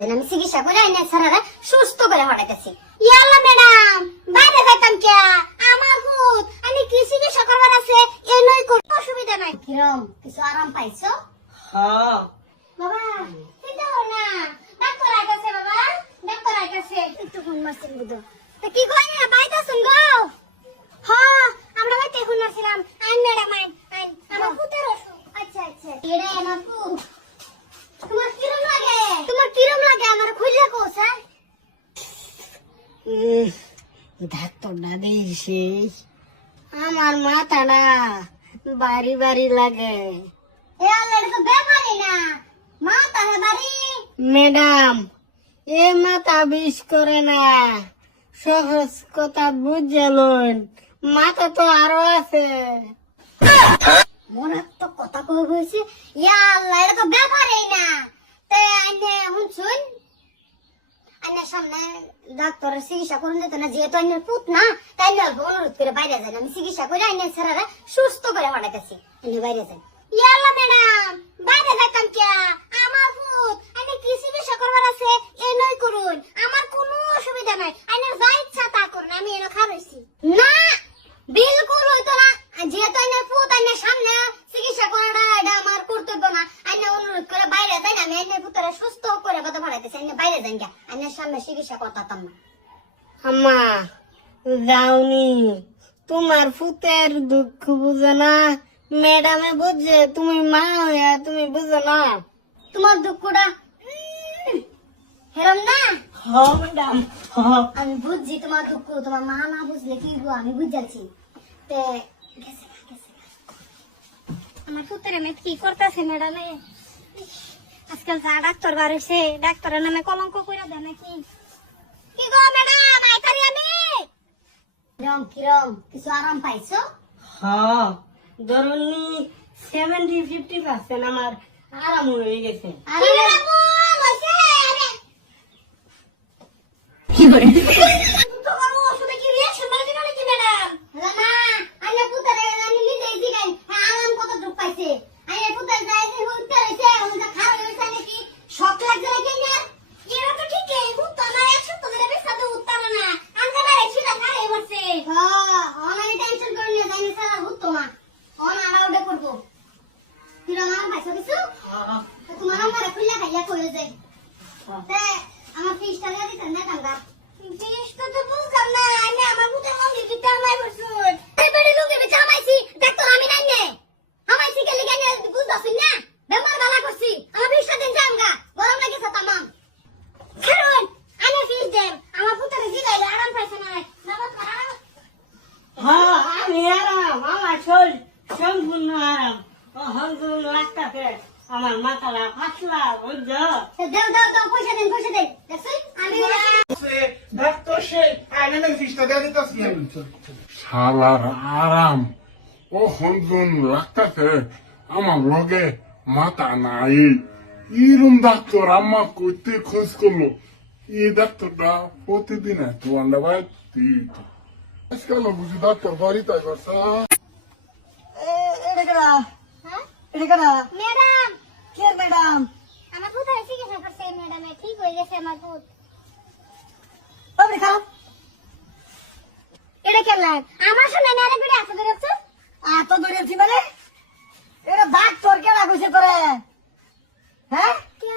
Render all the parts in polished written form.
আমি চিকিৎসা করে আইনা ছাড়া সুস্থ করে হটাইতেছি। ইয়াল্লা ম্যাডাম বাইরে যাইতাম কে আমার ভূত আমি কি চিকিৎসা করবার আছে এই নই কোন অসুবিধা নাই। কিরম কিছু আরাম পাইছো? হ্যাঁ বাবা চিন্তা করো না, ডাক্তার আইতাছে বাবা, ডাক্তার আইতাছে। একটু ফোন মারছেন বুঝো তো কি কই না বাইতা শুনবো? হ্যাঁ আমরা বাইতে ফোন মারছিলাম। আইন ম্যাডাম আইন আইন আমার ভূতের অসুখ। আচ্ছা আচ্ছা এরে আমার ভূত। তোমার কিরম লাগে? তোমার কিরম লাগে আমার খুইলা কোস? হ্যাঁ ডাক্তারটা দিয়েছি আমার মাথাটা বাড়ি বাড়ি লাগে। এ আল্লাহ এটা তো ব্যাপারই না, মাথা বাড়ি। ম্যাডাম এ মাথা বিষ করে না, সহজ কথা বুঝলেন, মাথা তো আরো আছে। মনে তো কথা কই হইছে। ইয়া আল্লাহ এটা তো ব্যাপারই না। তে আইনে শুনছুন আইনের সামনে ডাক্তারের চিকিৎসা করুন যেত না, যেহেতু আইনের পুত না তাই অল্প অনুরোধ করে বাইরে যান। আমি চিকিৎসা করে আইনের ছাড়া সুস্থ করে হটাইতেছি। আইনে বাইরে যান। ইয়া আল্লাহ ম্যাডাম বাইরে যাইতাম কে আমার পুত আইনে কি চিকিৎসা করবার আছে এই নই করুন, আমার কোনো অসুবিধা নাই। আইনের যা ইচ্ছা তা করুন, আমি এনে খারাইছি না বিলকুল হইতো না। যেহেতু আইনের পুত আইনের সামনে চিকিৎসা করাটা এটা আমার কর্তব্য না। আইনে অনুরোধ করে বাইরে যাই, আমি আইনের পুতরে সুস্থ করে কথা ভাড়াইতেছি। আইনে বাইরে যান গা, আইনের সামনে চিকিৎসা করতাম না। আম্মা যাওনি, তোমার ফুতের দুঃখ বুঝো না, ম্যাডামে বুঝে, তুমি মা হইয়া তুমি বুঝো না। তোমার দুঃখটা হেরম না। হ্যাঁ ম্যাডাম হ্যাঁ। আমি বুঝছি তোমার দুঃখ, তোমার মা না বুঝলে কি গো আমি বুঝাচ্ছি। তে গেছে না, গেছে না। আমার পুত্রের মেয়ে কি করতেছে ম্যাডামে? আজকাল যা ডাক্তার বাড়ছে ডাক্তারের নামে কলঙ্ক করে দেয় নাকি? কি গো ম্যাডাম আইতারি আমি। কিরম কিরম কিছু আরাম পাইছো? হ্যাঁ ধরুন 70-50% আমার আরাম হয়ে গেছে। আরে বাবু বসে আরে কি করে তোমার ওষুধে কি রিঅ্যাকশন বলে দিল নাকি ম্যাডাম? না আইনা পুত্রে আমি নিজেই জিগাই আরাম কত দুঃখ পাইছে। আইনা পুত্রে যায় যে হুলতে রইছে হুলটা খারাপ হইছে নাকি শক লাগছে নাকি না? এরা তো ঠিকই হুত আমার 1 সপ্তাহ ধরে বিছাতে উঠতাম না, আনকা না রেছিলা খারে বসে। হ্যাঁ অনেক টেনশন করে নিয়ে যাইনি সারা হুত না অন আলাউডে করব। কিরম আরাম পাইছো কিছু? তো তোমার আমার খুললা খাইয়া কইও যায় তে আমার ফিসটা দিয়া দিতেন না কাঙ্গা। ফিসটা তো বুঝলাম না, আমি আমার বুতের মধ্যে দিতে আমায় বসুন এই বাড়ি লোকে বেচা আমাইছি ডাক্তার আমি নাই নে আমাইছি কে লিগা নে বুঝতাছি না বেমার বালা করছি। আমার ফিসটা দেন জামগা গরম লাগেছে তামাম। কারণ আমি ফিস দেন আমার বুতের জিগাইলে আরাম পাইছে না বাবা আরাম। হ্যাঁ আমি আরাম, আমার শরীর সম্পূর্ণ আরাম। হলদুল লাগতাছে, আমার মাথাটা ফাঁসলা বুঝছো। দাও দাও দাও পয়সা দেন দেখছেন আমি ডাক্তার সে আইনের ফিসটা দিয়ে দিতেছি আমি। শালার আরাম ও হনজন লাগতাছে, আমার লগে মাথা নাই। ইরম ডাক্তার আম্মা কইতে খোঁজ করলো, এই ডাক্তারটা প্রতিদিন এত আন্ডা বাড়তি। আজকাল বুঝি ডাক্তার বাড়ি তাই বাসা। এটা কেডা? হ্যাঁ এটা কেডা? ম্যাডাম কে ম্যাডাম? আমার ভূত হয়েছে চিকিৎসা করছে ম্যাডামে ঠিক হয়ে গেছে আমার ভূত। আপনি খাও। এটা কেমন আমার সামনে ম্যাডাম ভিড়ে আছে ধরেছ? এত দৌড়েছি মানে? এটা ডাক্তার কেডা কইছে তোরে? হ্যাঁ কে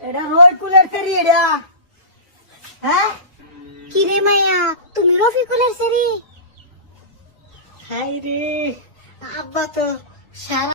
এটা রয়কুলের ফেরি এটা। হ্যাঁ কি রে মায়া তুমি রফিকুলের সেরি? হাই রে, আব্বা তো সারা